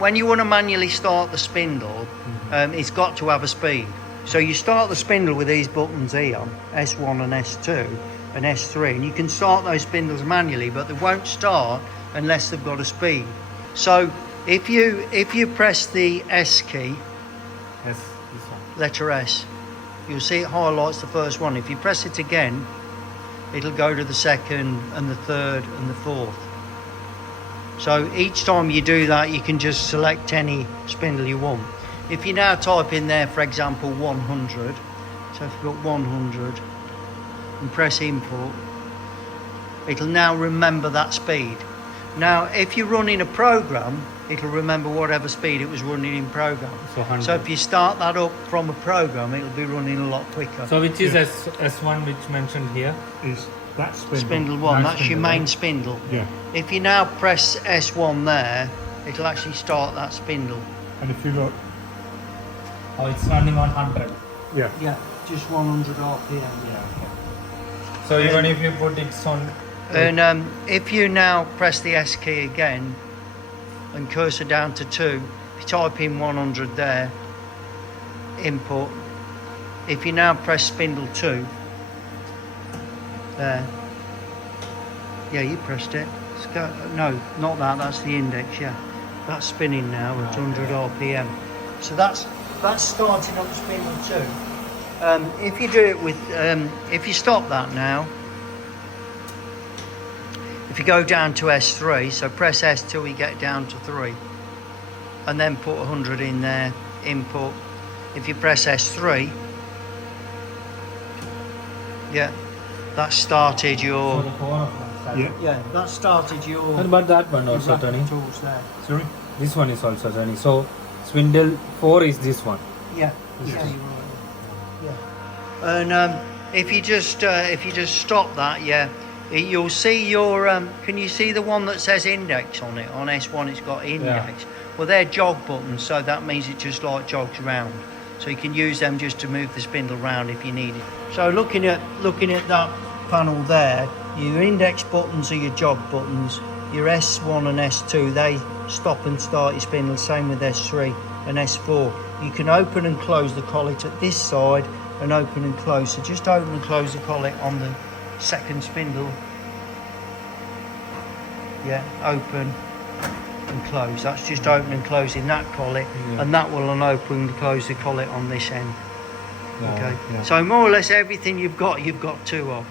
when you want to manually start the spindle, it's got to have a speed. So you start the spindle with these buttons here, S1 and S2 and S3, and you can start those spindles manually, but they won't start unless they've got a speed. So if you press the S key, Yes, this one. letter S, you'll see it highlights the first one. If you press it again, it'll go to the second and the third and the fourth. So each time you do that, you can just select any spindle you want. If you now type in there, for example, 100, so if you put 100 and press input, it'll now remember that speed. Now, if you're running a program, it'll remember whatever speed it was running in program. So if you start that up from a program, it'll be running a lot quicker. So which is S1 which mentioned here? Is that spindle? Spindle 1, that's your main spindle. Yeah. If you now press S1 there, it'll actually start that spindle. And if you look, Oh, it's running on 100. yeah. Yeah, just 100 RPM. Yeah, okay. So even if you put it on... And if you now press the S key again and cursor down to 2, if you type in 100 there, input. If you now press spindle 2, there, yeah, you pressed it. No, not that, that's the index, yeah. That's spinning now at 100 RPM. So that's starting up spindle 2. If you do it with, if you stop that now, if you go down to S3, so press S till we get down to 3, and then put 100 in there, input. If you press S3, yeah, that started your... Yeah, that started your... What about that one also turning? Tools there. Sorry? This one is also turning. So spindle 4 is this one. Yeah, yeah, you're right. Yeah. And if you just stop that, yeah, you'll see your can you see the one that says index on it? On S1 it's got index. Well, they're jog buttons, so that means it just like jogs around. So you can use them just to move the spindle around if you need it. So looking at that panel there, your index buttons are your jog buttons. Your S1 and S2, they stop and start your spindle, same with S3 and S4. You can open and close the collet at this side and open and close. So just open and close the collet on the second spindle. Yeah, open and close. That's just open and closing that collet, and that will unopen and close the collet on this end. Okay, so more or less everything you've got 2 of.